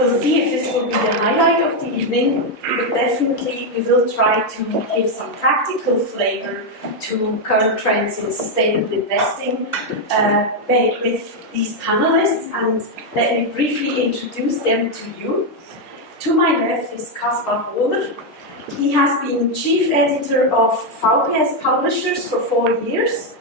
We'll see if this will be the highlight of the evening, but definitely we will try to give some practical flavor to current trends in sustainable investing with these panelists, and let me briefly introduce them to you. To my left is Kaspar Hohler. He has been chief editor of VPS Publishers for 4 years.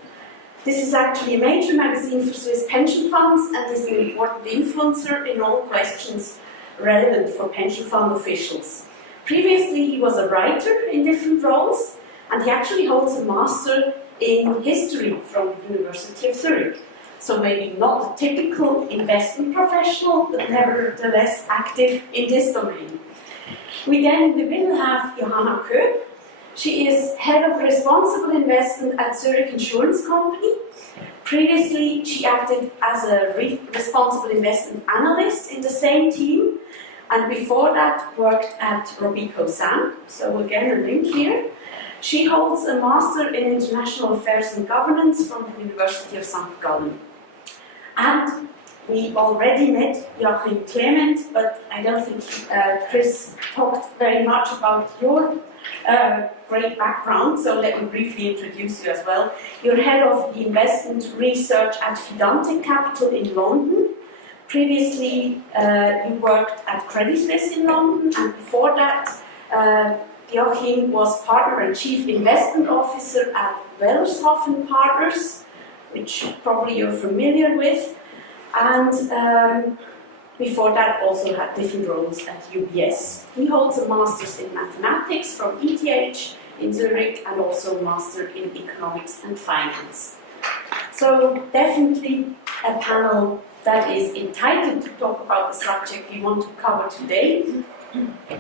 This is actually a major magazine for Swiss pension funds and is an important influencer in all questions relevant for pension fund officials. Previously, he was a writer in different roles, and he actually holds a master in history from the University of Zurich. So maybe not a typical investment professional, but nevertheless active in this domain. We then in the middle have Johanna Koeb. She is head of responsible investment at Zurich Insurance Company. Previously, she acted as a responsible investment analyst in the same team, and before that worked at Robeco Sam. So again, a link here. She holds a master in international affairs and governance from the University of St. Gallen. And we already met Joachim Klement, but I don't think Chris talked very much about your great background, so let me briefly introduce you as well. You're head of the investment research at Fidante Capital in London. Previously, you worked at Credit Suisse in London, and before that, Joachim was partner and chief investment officer at Wellershoffen Partners, which probably you're familiar with, and before that also had different roles at UBS. He holds a master's in mathematics from ETH in Zurich and also a master in economics and finance. So definitely a panel that is entitled to talk about the subject we want to cover today.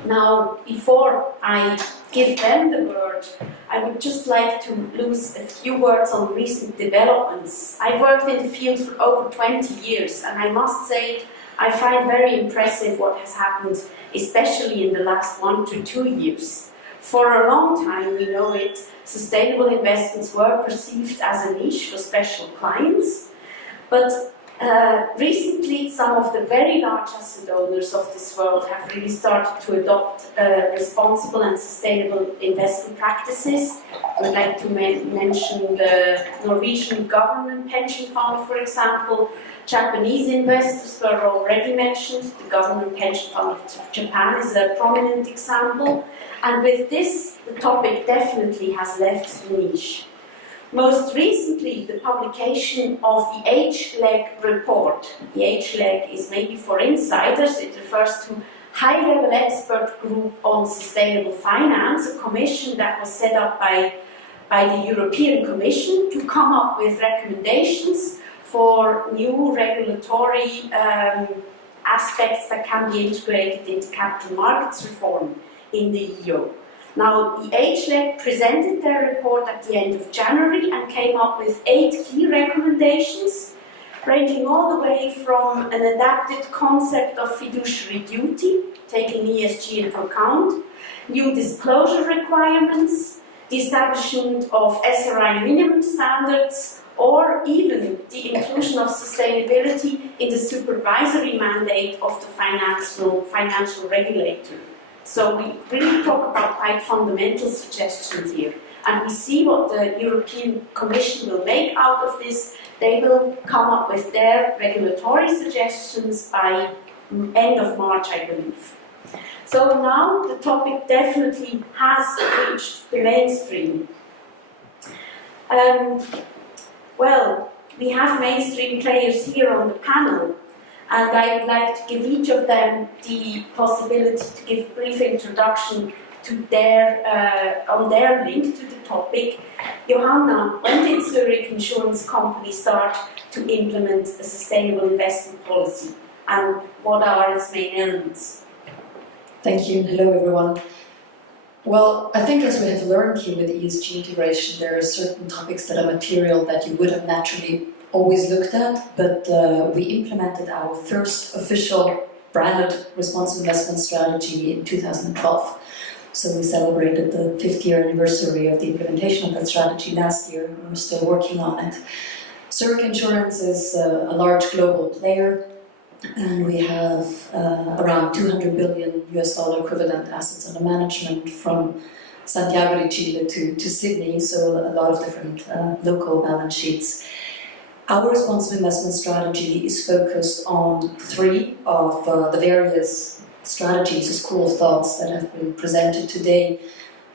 Now, before I give them the word, I would just like to lose a few words on recent developments. I've worked in the field for over 20 years, and I must say I find very impressive what has happened, especially in the last 1 to 2 years. For a long time, we know it, sustainable investments were perceived as a niche for special clients, but recently, some of the very large asset owners of this world have really started to adopt responsible and sustainable investment practices. I would like to mention the Norwegian government pension fund, for example. Japanese investors were already mentioned. The government pension fund of Japan is a prominent example. And with this, the topic definitely has left the niche. Most recently, the publication of the H-Leg report. The H-Leg is maybe for insiders. It refers to high-level expert group on sustainable finance, a commission that was set up by the European Commission to come up with recommendations for new regulatory aspects that can be integrated into capital markets reform in the EU. Now, the H-Leg presented their report at the end of January and came up with 8 key recommendations, ranging all the way from an adapted concept of fiduciary duty, taking ESG into account, new disclosure requirements, the establishment of SRI minimum standards, or even the inclusion of sustainability in the supervisory mandate of the financial regulator. So we really talk about quite fundamental suggestions here. And we see what the European Commission will make out of this. They will come up with their regulatory suggestions by end of March, I believe. So now the topic definitely has reached the mainstream. Well, we have mainstream players here on the panel, and I would like to give each of them the possibility to give a brief introduction to on their link to the topic. Johanna, when did Zurich Insurance Company start to implement a sustainable investment policy, and what are its main elements? Thank you, and hello everyone. Well, I think as we have learned here with ESG integration, there are certain topics that are material that you would have naturally always looked at, but we implemented our first official branded responsible investment strategy in 2012. So we celebrated the 5th year anniversary of the implementation of that strategy last year, and we're still working on it. Zurich Insurance is a large global player. and we have around 200 billion US dollar equivalent assets under management from Santiago de Chile to Sydney, so a lot of different local balance sheets. Our responsible investment strategy is focused on three of the various strategies or school of thoughts that have been presented today.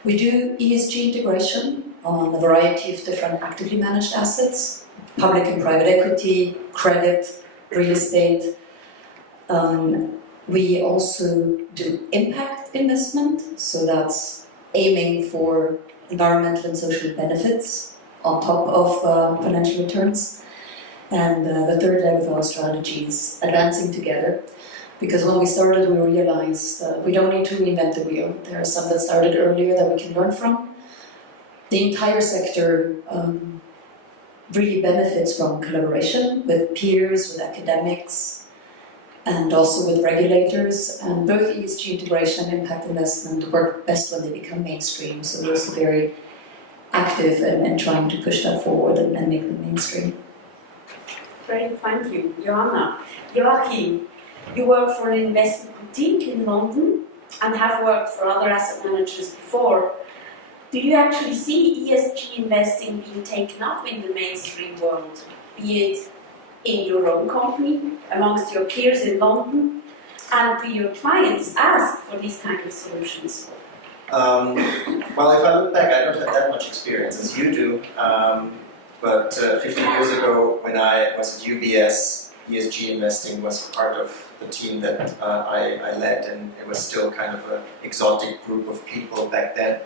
We do ESG integration on a variety of different actively managed assets, public and private equity, credit, real estate. We also do impact investment, so that's aiming for environmental and social benefits on top of financial returns. And the third leg of our strategy is advancing together, because when we started we realized we don't need to reinvent the wheel. There are some that started earlier that we can learn from. The entire sector really benefits from collaboration with peers, with academics, and also with regulators, and both ESG integration and impact investment work best when they become mainstream, so we're also very active in trying to push that forward and make them mainstream. Great, thank you. Johanna. Joachim, you work for an investment boutique in London and have worked for other asset managers before. Do you actually see ESG investing being taken up in the mainstream world, be it in your own company, amongst your peers in London, and do your clients ask for these kind of solutions? Well, if I look back, I don't have that much experience as you do. But 15 years ago, when I was at UBS, ESG investing was part of the team that I led, and it was still kind of an exotic group of people back then.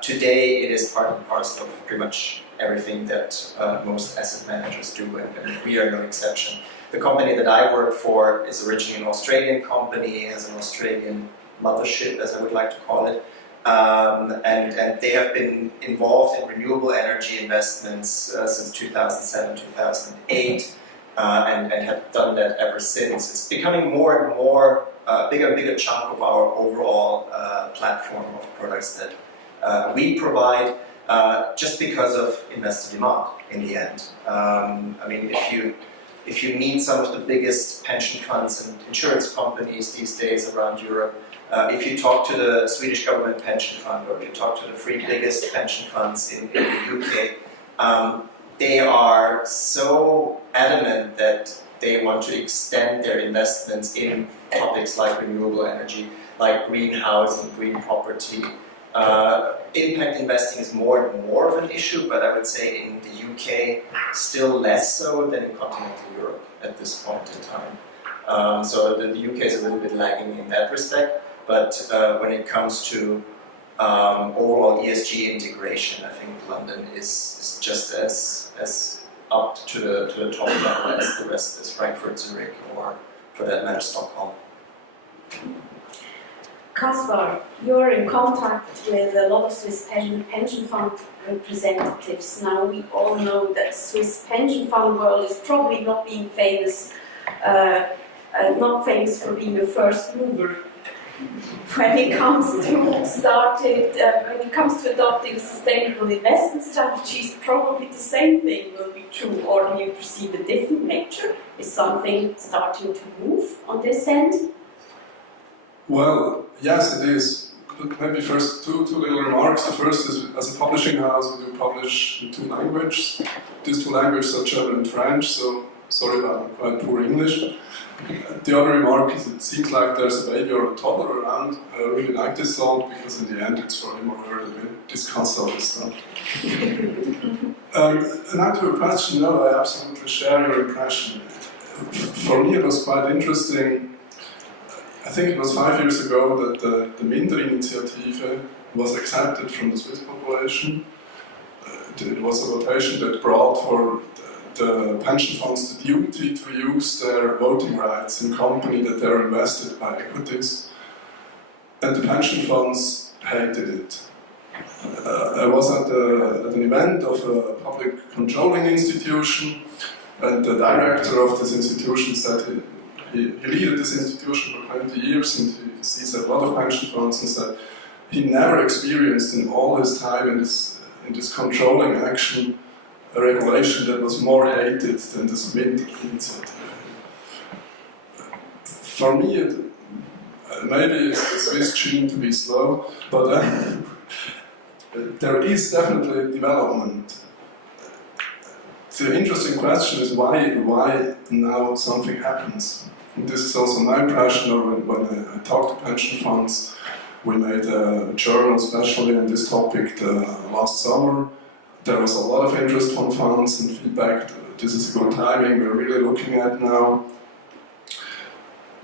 Today, it is part and parcel of pretty much everything that most asset managers do, and we are no exception. The company that I work for is originally an Australian company, has an Australian mothership, as I would like to call it. And they have been involved in renewable energy investments since 2007, 2008, and have done that ever since. It's becoming more and more bigger and bigger chunk of our overall platform of products that we provide, just because of investor demand in the end. I mean, if you need some of the biggest pension funds and insurance companies these days around Europe, if you talk to the Swedish government pension fund, or if you talk to the three biggest pension funds in the UK, they are so adamant that they want to extend their investments in topics like renewable energy, like green housing, green property. Impact investing is more and more of an issue, but I would say in the UK still less so than in continental Europe at this point in time. So the UK is a little bit lagging in that respect. But when it comes to overall ESG integration, I think London is just as up to the top level as the rest is Frankfurt, Zurich, or for that matter Stockholm. Kaspar, you're in contact with a lot of Swiss pension fund representatives. Now we all know that Swiss pension fund world is probably not being famous, not famous for being a first mover. When it comes to adopting sustainable investment strategies, probably the same thing will be true. Or do you perceive a different picture? Is something starting to move on this end? Well, yes, it is. But maybe first two little remarks. The first is, as a publishing house, we do publish in two languages. These two languages are German and French, so sorry about quite poor English. The other remark is, it seems like there's a baby or a toddler around. I really like this thought, because in the end it's for him or her that we discuss all this stuff. And now to your question, no, I absolutely share your impression. For me it was quite interesting. I think it was 5 years ago that the Minder-Initiative was accepted from the Swiss population. It was a votation that brought for the pension funds the duty to use their voting rights in companies that are invested by equities, and the pension funds hated it. I was at an event of a public controlling institution, and the director of this institution said he led this institution for 20 years, and he sees a lot of pension funds, and said he never experienced in all his time in this controlling action a regulation that was more hated than this Minder initiative. for me, maybe it's the Swiss gene to be slow, but there is definitely development. The interesting question is why now something happens. And this is also my impression, or when I talk to pension funds. We made a journal especially on this topic last summer. There was a lot of interest from funds and feedback. This is good timing, we're really looking at now.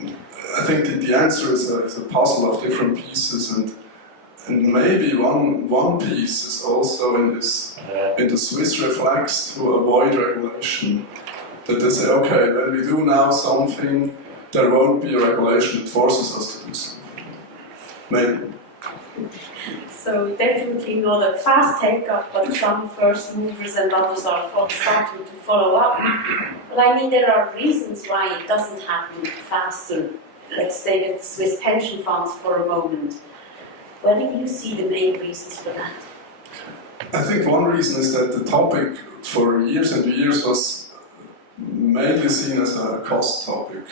I think the answer is a puzzle of different pieces, and maybe one piece is also in the Swiss reflex to avoid regulation. That they say, okay, when we do now something, there won't be a regulation that forces us to do something. Maybe. So definitely not a fast take-up, but some first movers and others are starting to follow up. But I mean, there are reasons why it doesn't happen faster. Let's stay with Swiss pension funds for a moment. Where do you see the main reasons for that? I think one reason is that the topic for years and years was mainly seen as a cost topic.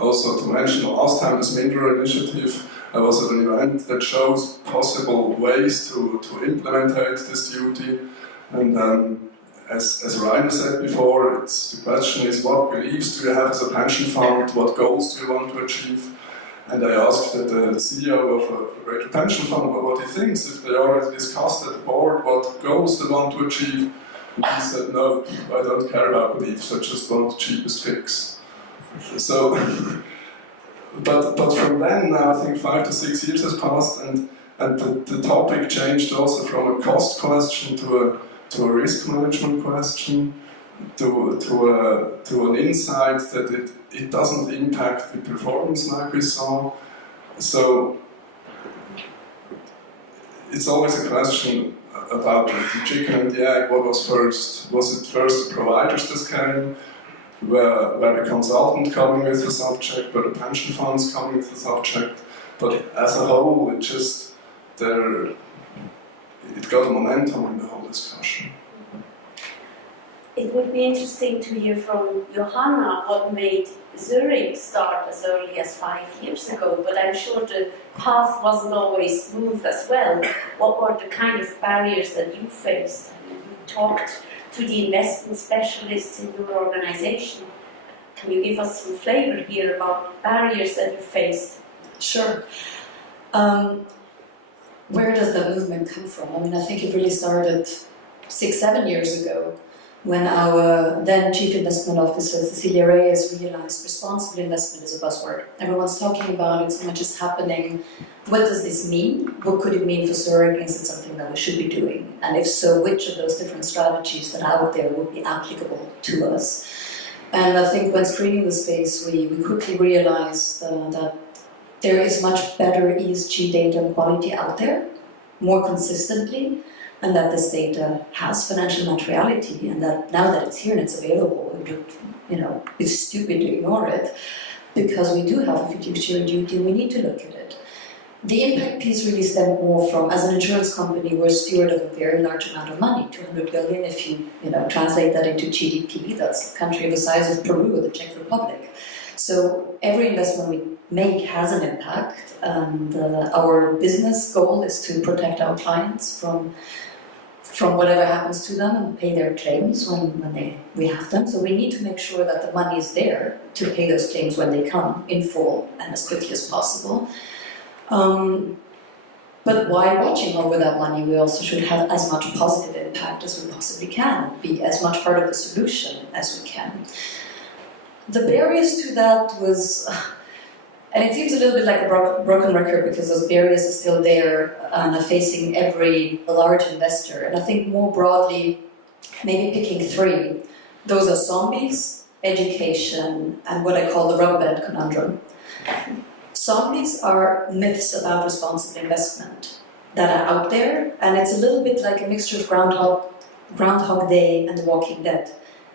Also, to mention, last time this Minder initiative was at an event that shows possible ways to implement this duty. And as Rainer said before, the question is, what beliefs do you have as a pension fund? What goals do you want to achieve? And I asked the CEO of a greater pension fund what he thinks, if they already discussed at the board what goals they want to achieve. And he said, no, I don't care about beliefs, I just want the cheapest fix. So, but from then now, I think 5 to 6 years has passed, and the topic changed also from a cost question to a risk management question, to an insight that it doesn't impact the performance like we saw. So it's always a question about the chicken and the egg. What was first? Was it first the providers that came? Where the consultant coming with the subject, where the pension funds coming with the subject, but as a whole, it got a momentum in the whole discussion. It would be interesting to hear from Johanna what made Zurich start as early as 5 years ago, but I'm sure the path wasn't always smooth as well. What were the kind of barriers that you faced? I mean, you talked to the investment specialists in your organization. Can you give us some flavor here about barriers that you faced? Sure. Where does that movement come from? I mean, I think it really started 6-7 years ago when our then Chief Investment Officer, Cecilia Reyes, realized responsible investment is a buzzword. Everyone's talking about it, so much is happening. What does this mean? What could it mean for Zurich? Is it something that we should be doing? And if so, which of those different strategies that are out there would be applicable to us? And I think when screening the space, we quickly realized that there is much better ESG data quality out there, more consistently, and that this data has financial materiality, and that now that it's here and it's available, it would, be stupid to ignore it, because we do have a fiduciary duty and we need to look at it. The impact piece really stemmed more from, as an insurance company, we're steward of a very large amount of money, 200 billion. If you translate that into GDP, that's a country the size of Peru or the Czech Republic. So every investment we make has an impact, and our business goal is to protect our clients from whatever happens to them and pay their claims when we have them. So we need to make sure that the money is there to pay those claims when they come in full and as quickly as possible. But while watching over that money, we also should have as much positive impact as we possibly can, be as much part of the solution as we can. The barriers to that was, and it seems a little bit like a broken record because those barriers are still there and are facing every large investor. And I think more broadly, maybe picking 3, those are zombies, education, and what I call the rubber band conundrum. Zombies are myths about responsible investment that are out there, and it's a little bit like a mixture of Groundhog Day and The Walking Dead.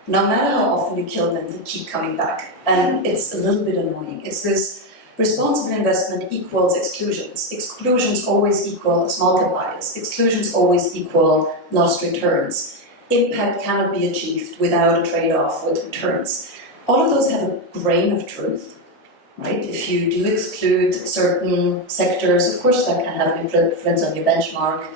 No matter how often you kill them, they keep coming back, and it's a little bit annoying. It's this responsible investment equals exclusions. Exclusions always equal small-cap bias. Exclusions always equal lost returns. Impact cannot be achieved without a trade-off with returns. All of those have a grain of truth, right? If you do exclude certain sectors, of course that can have an influence on your benchmark.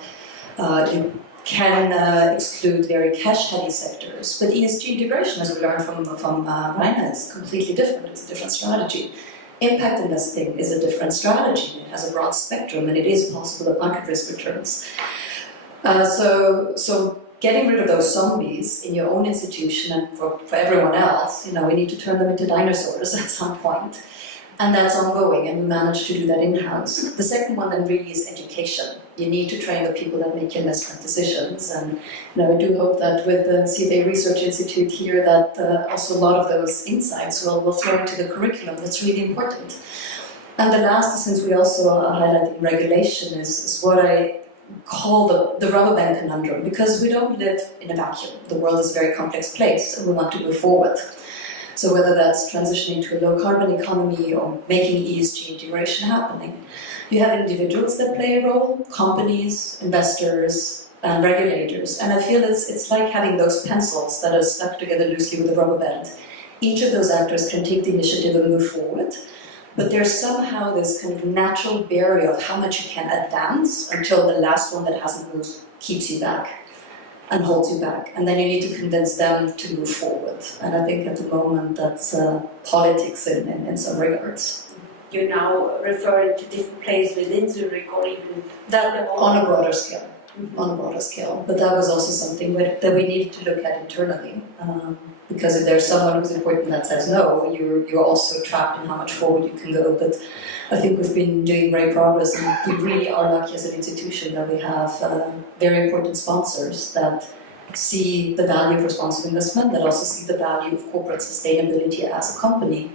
You can exclude very cash-heavy sectors, but ESG integration, as we learned from Rainer, is completely different. It's a different strategy. Impact investing is a different strategy. It has a broad spectrum, and it is possible at market risk returns. So getting rid of those zombies in your own institution and for everyone else, we need to turn them into dinosaurs at some point. And that's ongoing, and we managed to do that in-house. The second one then really is education. You need to train the people that make investment decisions, and I do hope that with the CFA Research Institute here that also a lot of those insights will flow into the curriculum. That's really important. And the last, since we also are highlighting regulation, is what I call the rubber band conundrum, because we don't live in a vacuum. The world is a very complex place, and we want to move forward. So whether that's transitioning to a low-carbon economy or making ESG integration happening, you have individuals that play a role, companies, investors, and regulators. And I feel it's like having those pencils that are stuck together loosely with a rubber band. Each of those actors can take the initiative and move forward, but there's somehow this kind of natural barrier of how much you can advance until the last one that hasn't moved keeps you back and holds you back, and then you need to convince them to move forward. And I think at the moment that's politics in some regards. You're now referring to different players within Zurich or even that on a broader scale. On a broader scale, but that was also something that we needed to look at internally, because if there's someone who's important that says no, you're also trapped in how much forward you can go. But I think we've been doing great progress, and we really are lucky as an institution that we have very important sponsors that see the value of responsible investment, that also see the value of corporate sustainability as a company,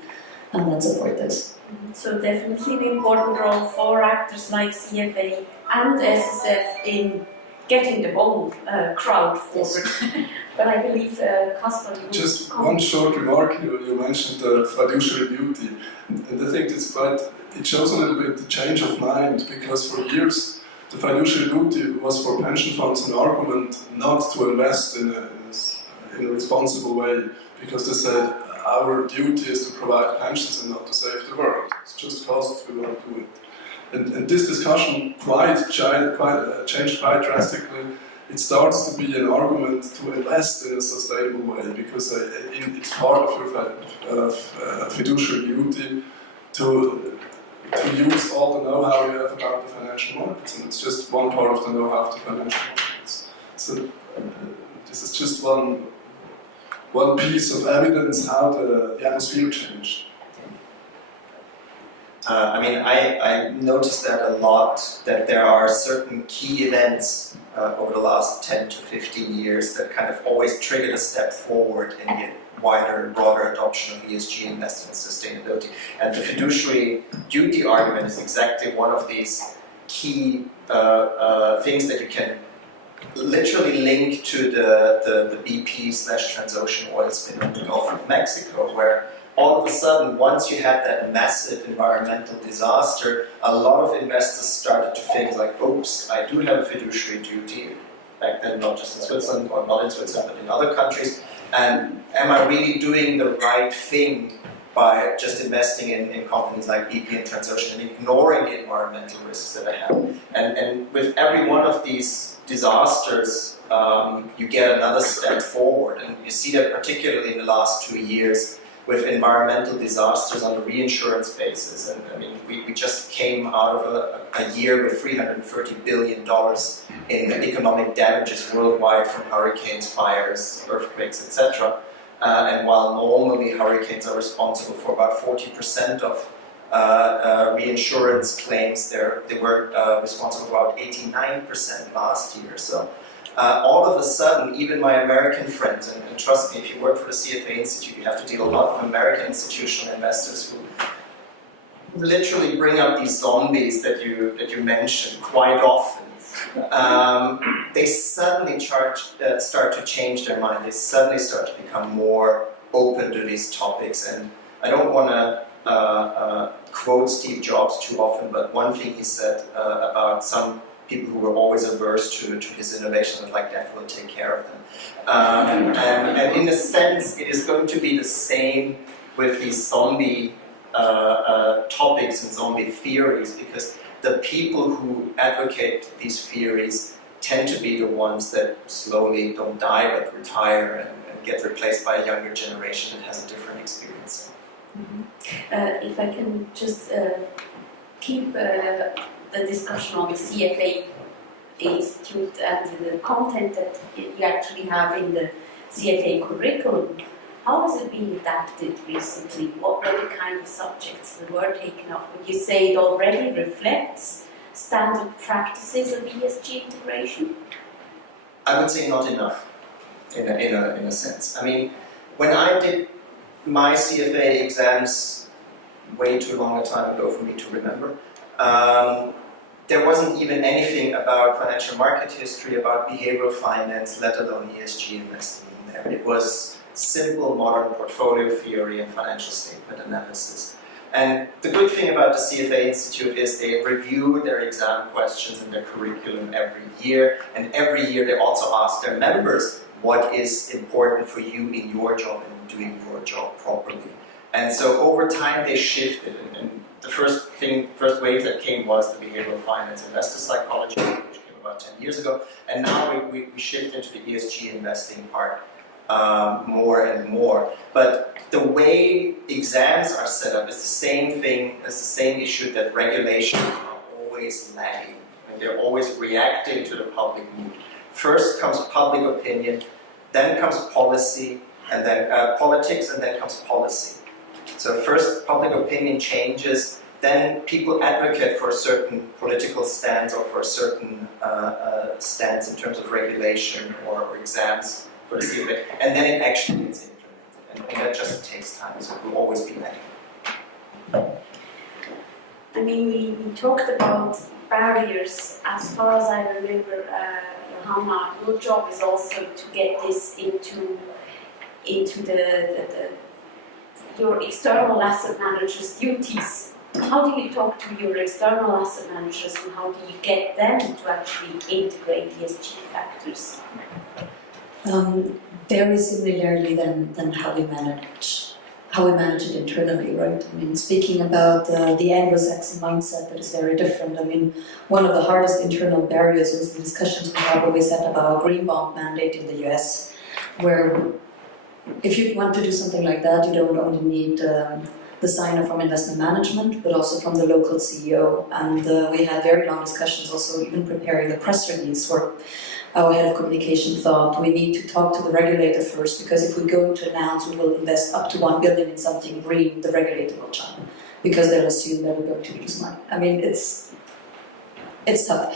and that support this. So definitely an important role for actors like CFA and SSF in getting the whole crowd forward. Yes. But I believe Kaspar, you just one short remark. You mentioned fiduciary duty, and I think it shows a little bit the change of mind, because for years the fiduciary duty was for pension funds an argument not to invest in a responsible way, because they said our duty is to provide pensions and not to save the world. It's just costs, we won't do it. And this discussion changed quite drastically. It starts to be an argument to invest in a sustainable way, because it's part of your fiduciary duty to use all the know-how you have about the financial markets, and it's just one part of the know-how of the financial markets. So this is just one piece of evidence how the atmosphere changed. I noticed that a lot, that there are certain key events over the last 10 to 15 years that kind of always triggered a step forward in the wider and broader adoption of ESG investment sustainability. And the fiduciary duty argument is exactly one of these key things that you can literally link to the BP/Transocean oil spill in the Gulf of Mexico, where all of a sudden, once you had that massive environmental disaster, a lot of investors started to think like, oops, I do have a fiduciary duty, back then not just in Switzerland, or not in Switzerland, but in other countries, and am I really doing the right thing by just investing in companies like BP and Transocean and ignoring the environmental risks that I have? And with every one of these disasters, you get another step forward, and you see that particularly in the last 2 years, with environmental disasters on a reinsurance basis. And I mean, we just came out of a year with $330 billion in economic damages worldwide from hurricanes, fires, earthquakes, etc. And while normally hurricanes are responsible for about 40% of reinsurance claims, they were responsible for about 89% last year. So all of a sudden, even my American friends, and trust me, if you work for the CFA Institute, you have to deal a lot with American institutional investors who literally bring up these zombies that you mentioned quite often. They suddenly start to change their mind. They suddenly start to become more open to these topics. And I don't want to quote Steve Jobs too often, but one thing he said about some people who were always averse to his innovation, and like death will take care of them. And in a sense, it is going to be the same with these zombie topics and zombie theories, because the people who advocate these theories tend to be the ones that slowly don't die but retire and get replaced by a younger generation that has a different experience. If I can just keep the discussion on the CFA Institute and the content that you actually have in the CFA curriculum, how has it been adapted recently? What were the kind of subjects that were taken up? Would you say it already reflects standard practices of ESG integration? I would say not enough, in a sense. I mean, when I did my CFA exams way too long a time ago for me to remember, there wasn't even anything about financial market history, about behavioral finance, let alone ESG investing in there. It was simple modern portfolio theory and financial statement analysis. And the good thing about the CFA Institute is they review their exam questions and their curriculum every year, and every year they also ask their members what is important for you in your job and doing your job properly. And so over time they shifted, and the first wave that came was the behavioral finance investor psychology, which came about 10 years ago, and now we shift into the ESG investing part more and more. But the way exams are set up is the same thing, it's the same issue that regulations are always lagging, and they're always reacting to the public mood. First comes public opinion, then comes policy, and then politics, and then comes policy. So first public opinion changes, then people advocate for a certain political stance or for a certain stance in terms of regulation or exams for the CFA, and then it actually gets implemented, and that just takes time, so it will always be lagging. I mean, we talked about barriers. As far as I remember, Johanna, your job is also to get this into your external asset managers' duties. How do you talk to your external asset managers, and how do you get them to actually integrate ESG factors? Very similarly than how we manage it internally, right? I mean, speaking about the Anglo-Saxon mindset, that is very different. I mean, one of the hardest internal barriers was the discussions we had always had about a green bond mandate in the US, where if you want to do something like that, you don't only need the sign-off from investment management, but also from the local CEO. And we had very long discussions also, even preparing the press release, where our head of communication thought we need to talk to the regulator first, because if we go to announce we will invest up to 1 billion in something green, the regulator will jump, because they'll assume that we're going to lose money. I mean, it's tough.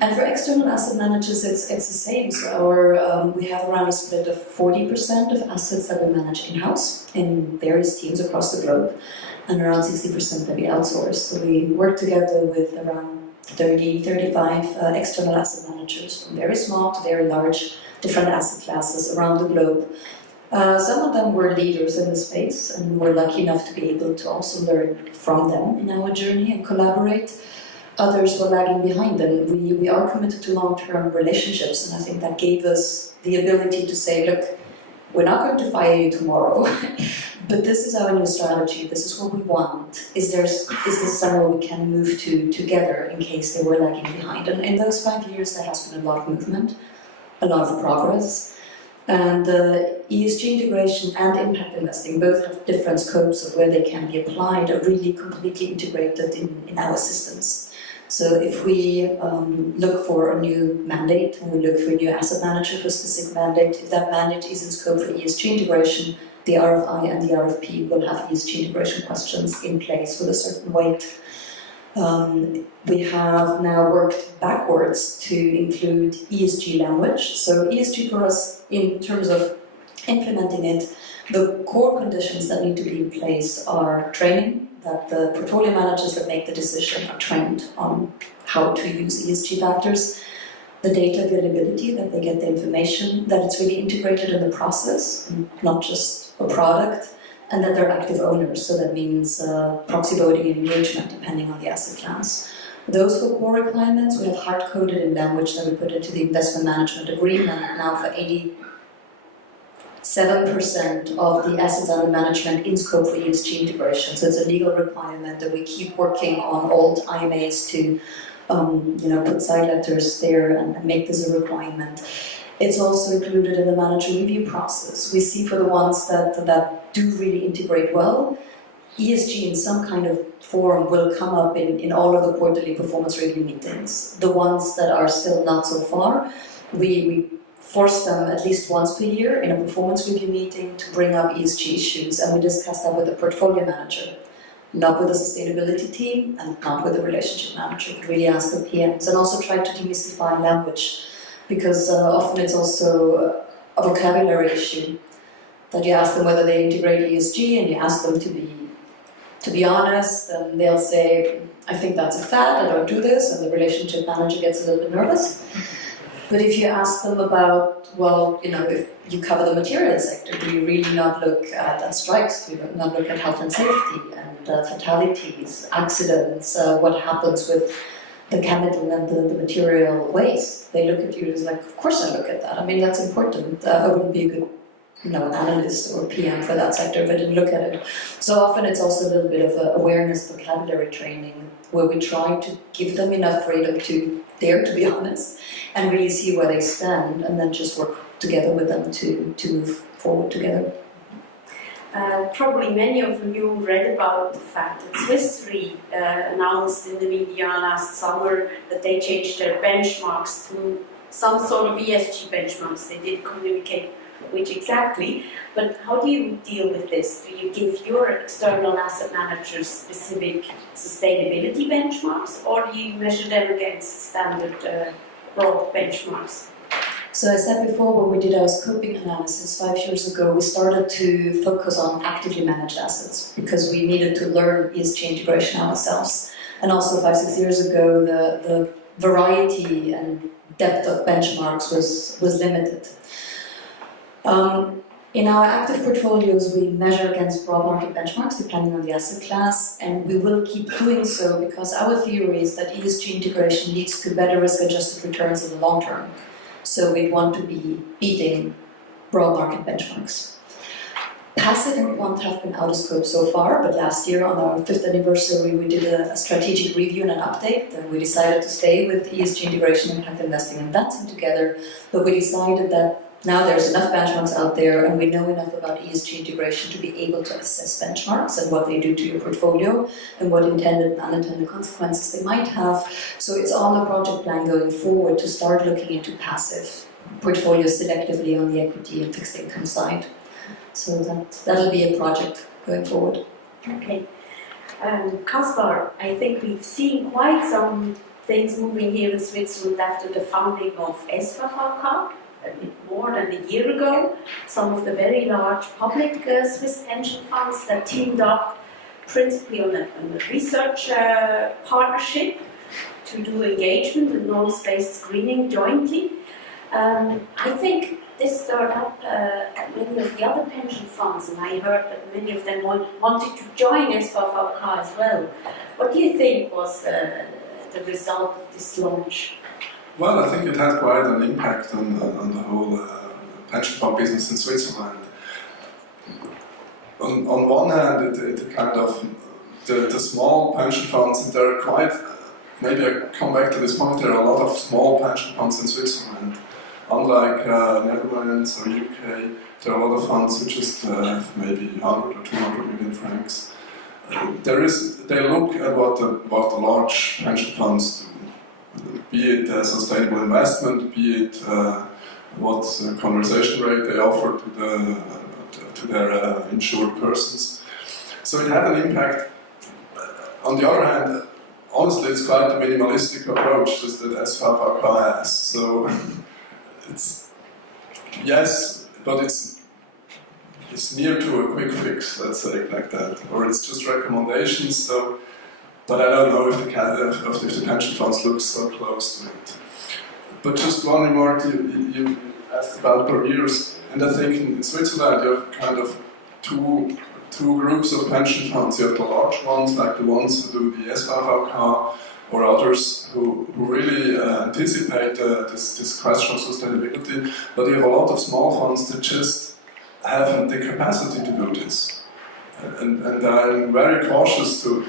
And for external asset managers, it's the same. So we have around a split of 40% of assets that we manage in-house in various teams across the globe, and around 60% that we outsource. So we work together with around 35 external asset managers, from very small to very large, different asset classes around the globe. Some of them were leaders in the space, and we're lucky enough to be able to also learn from them in our journey and collaborate. Others were lagging behind, and we are committed to long-term relationships, and I think that gave us the ability to say, look, we're not going to fire you tomorrow, but this is our new strategy, this is what we want. Is this somewhere we can move to together in case they were lagging behind? And in those 5 years there has been a lot of movement, a lot of progress, and ESG integration and impact investing both have different scopes of where they can be applied, are really completely integrated in our systems. So if we look for a new mandate, and we look for a new asset manager for a specific mandate, if that mandate is in scope for ESG integration, the RFI and the RFP will have ESG integration questions in place with a certain weight. We have now worked backwards to include ESG language. So ESG for us, in terms of implementing it, the core conditions that need to be in place are training, that the portfolio managers that make the decision are trained on how to use ESG factors, the data availability, that they get the information, that it's really integrated in the process, not just a product, and that they're active owners, so that means proxy voting and engagement depending on the asset class. Those were core requirements. We have hard-coded in language that we put into the investment management agreement now for 86 7% of the assets under management in scope for ESG integration. So it's a legal requirement that we keep working on old IMAs to put side letters there and make this a requirement. It's also included in the manager review process. We see for the ones that do really integrate well, ESG in some kind of form will come up in all of the quarterly performance review meetings. The ones that are still not so far, we force them at least once per year in a performance review meeting to bring up ESG issues, and we discuss that with the portfolio manager, not with the sustainability team and not with the relationship manager, but really ask the PMs, and also try to demystify language, because often it's also a vocabulary issue, that you ask them whether they integrate ESG and you ask them to be honest, and they'll say, I think that's a fad, I don't do this, and the relationship manager gets a little bit nervous. But if you ask them about, if you cover the materials sector, do you really not look at strikes, do you not look at health and safety and fatalities, accidents, what happens with the chemical and the material waste? They look at you as like, of course I look at that. I mean, that's important. I wouldn't be a good analyst or PM for that sector if I didn't look at it. So often it's also a little bit of awareness vocabulary training, where we try to give them enough freedom to dare to be honest and really see where they stand, and then just work together with them to move forward together. Probably many of you read about the fact that Swiss Re announced in the media last summer that they changed their benchmarks to some sort of ESG benchmarks. They did communicate which exactly, but how do you deal with this? Do you give your external asset managers specific sustainability benchmarks, or do you measure them against standard broad benchmarks? So I said before, when we did our scoping analysis 5 years ago, we started to focus on actively managed assets because we needed to learn ESG integration ourselves. And also 5-6 years ago, the variety and depth of benchmarks was limited. In our active portfolios, we measure against broad market benchmarks depending on the asset class, and we will keep doing so because our theory is that ESG integration leads to better risk-adjusted returns in the long term. So we want to be beating broad market benchmarks. Passive and quant have been out of scope so far, but last year on our 5th anniversary we did a strategic review and an update, and we decided to stay with ESG integration, impact investing and dancing together, but we decided that now there's enough benchmarks out there and we know enough about ESG integration to be able to assess benchmarks and what they do to your portfolio and what intended and unintended consequences they might have. So it's on the project plan going forward to start looking into passive portfolios selectively on the equity and fixed income side. So that'll be a project going forward. Okay. Kaspar, I think we've seen quite some things moving here in Switzerland after the founding of SVVK. A bit more than a year ago, some of the very large public Swiss pension funds that teamed up principally on a research partnership to do engagement and knowledge-based screening jointly. I think this stirred up many of the other pension funds, and I heard that many of them wanted to join SVVK as well. What do you think was the result of this launch? Well, I think it had quite an impact on the whole pension fund business in Switzerland. On one hand, it kind of the small pension funds, and there are quite, maybe I come back to this point, there are a lot of small pension funds in Switzerland. Unlike Netherlands or UK, there are a lot of funds who just have maybe 100 or 200 million francs. They look at what the large pension funds do. Be it sustainable investment, be it what conversion rate they offer to their insured persons. So it had an impact. On the other hand, honestly, it's quite a minimalistic approach just that SVVK has. So it's yes, but it's near to a quick fix, let's say it like that, or it's just recommendations. So. But I don't know if the pension funds look so close to it. But just one remark, you asked about per years, and I think in Switzerland you have kind of two groups of pension funds. You have the large ones, like the ones who do the SVVK, or others who really anticipate this question of sustainability. But you have a lot of small funds that just have the capacity to do this. And I'm very cautious to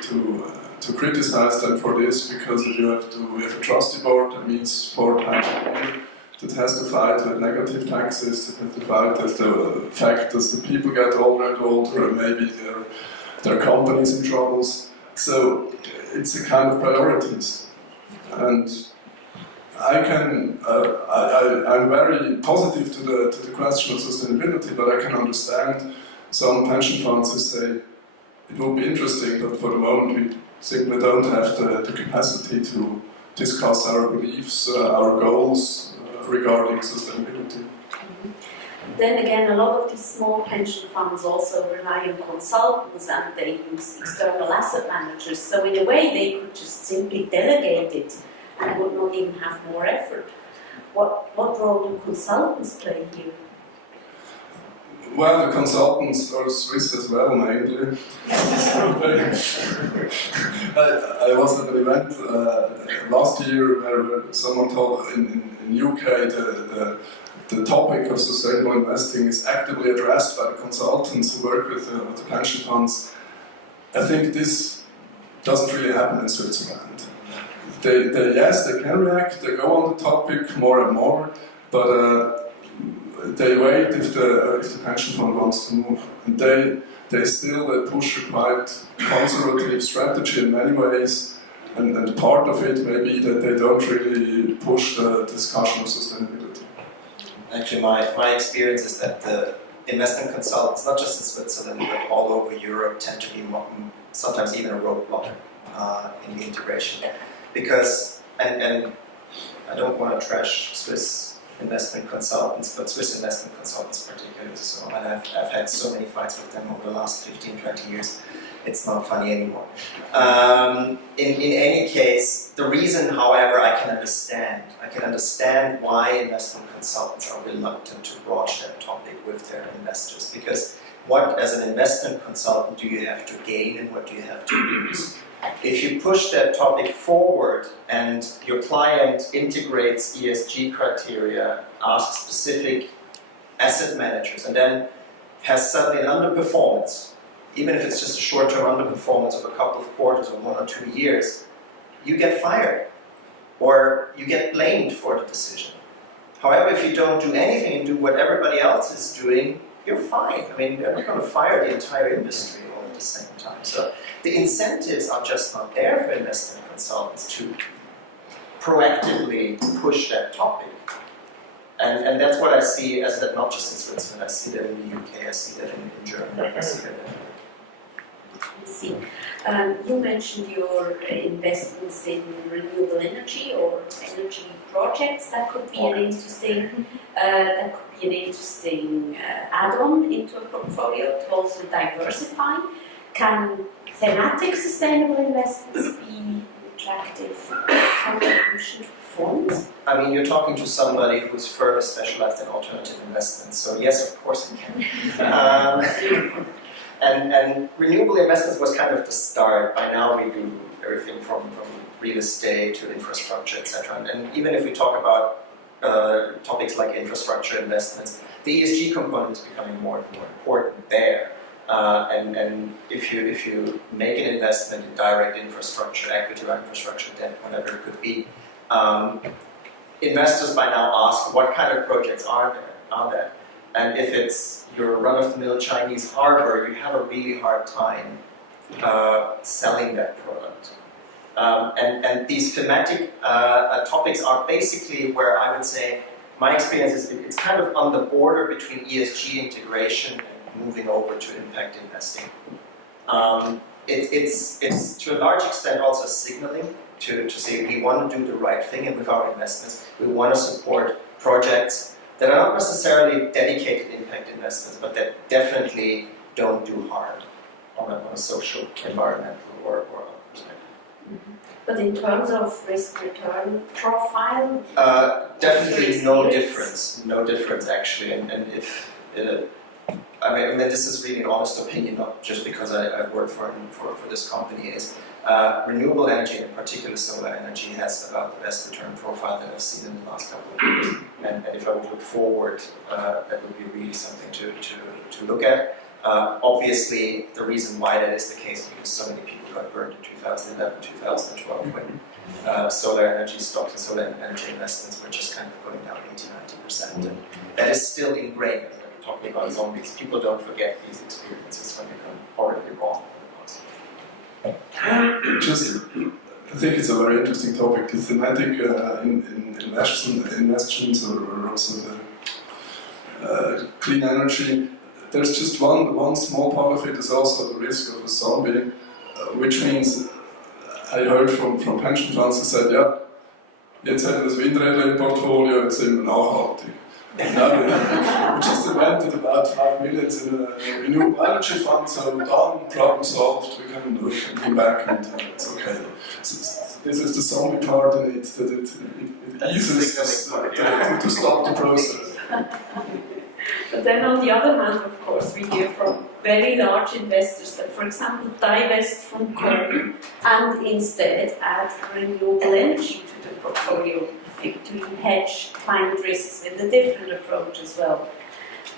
criticize them for this, because if you have a trustee board, that means 4 times a year, that has to fight with negative taxes, that has to fight with the fact that the people get older and older, and maybe their companies in troubles. So it's a kind of priorities. And I'm very positive to the question of sustainability, but I can understand some pension funds who say it would be interesting, but for the moment we simply don't have the capacity to discuss our beliefs, our goals regarding sustainability. Then again, a lot of these small pension funds also rely on consultants, and they use external asset managers. So in a way, they could just simply delegate it and would not even have more effort. What role do consultants play here? Well, the consultants are Swiss as well, mainly. I was at an event last year where someone told in UK the topic of sustainable investing is actively addressed by the consultants who work with the pension funds. I think this doesn't really happen in Switzerland. Yes, they can react, they go on the topic more and more, but they wait if the pension fund wants to move. And they still push a quite conservative strategy in many ways, and part of it may be that they don't really push the discussion of sustainability. Actually, my experience is that the investment consultants, not just in Switzerland, but all over Europe, tend to be sometimes even a roadblock in the integration. Because, and I don't want to trash Swiss investment consultants, but Swiss investment consultants particularly so, and I've had so many fights with them over the last 15, 20 years, it's not funny anymore. In any case, the reason, however, I can understand why investment consultants are reluctant to broach that topic with their investors, because what, as an investment consultant, do you have to gain and what do you have to lose? If you push that topic forward and your client integrates ESG criteria, asks specific asset managers, and then has suddenly an underperformance, even if it's just a short-term underperformance of a couple of quarters or 1 or 2 years, you get fired or you get blamed for the decision. However, if you don't do anything and do what everybody else is doing, you're fine. I mean, they're not going to fire the entire industry all at the same time. So the incentives are just not there for investment consultants to proactively push that topic. And that's what I see as that, not just in Switzerland, I see that in the UK, I see that in Germany, I see that in See. You mentioned your investments in renewable energy or energy projects. That could be an interesting, add-on into a portfolio to also diversify. Can thematic sustainable investments be an attractive contribution to performance? I mean, you're talking to somebody who's further specialized in alternative investments, so yes, of course it can. And renewable investments was kind of the start. By now we do everything from real estate to infrastructure, etc. And even if we talk about topics like infrastructure investments, the ESG component is becoming more and more important there. And if you make an investment in direct infrastructure, equity or infrastructure debt, whatever it could be, investors by now ask what kind of projects are there. And if it's your run-of-the-mill Chinese harbor, you have a really hard time selling that product. And these thematic topics are basically where I would say my experience is it's kind of on the border between ESG integration and moving over to impact investing. It's to a large extent also signaling to say we want to do the right thing, and with our investments we want to support projects that are not necessarily dedicated impact investments, but that definitely don't do harm on a social, environmental, or other perspective. Mm-hmm. But in terms of risk-return profile? Definitely no difference. No difference, actually. And if I mean, this is really an honest opinion, not just because I work for this company, is renewable energy, in particular solar energy, has about the best return profile that I've seen in the last couple of years. And if I would look forward, that would be really something to to look at. Obviously, the reason why that is the case is because so many people got burned in 2011, 2012 when solar energy stocks and solar energy investments were just kind of going down 80-90%. And that is still ingrained. As I'm talking about zombies, people don't forget these experiences when they come horribly wrong in the past. Just, I think it's a very interesting topic. The thematic in investments or also the clean energy. There's just one small part of it is also the risk of a zombie, which means I heard from pension funds who said, ja, jetzt haben wir das Windräder im Portfolio, jetzt sind wir nachhaltig. Now we just invented about 5 million in a renewable energy fund, so done, problem solved, we can come back and it's okay. So this is the zombie part in it, that it eases to stop the process. But then on the other hand, of course, we hear from very large investors that, for example, divest from coal and instead add renewable energy to the portfolio to hedge climate risks with a different approach as well.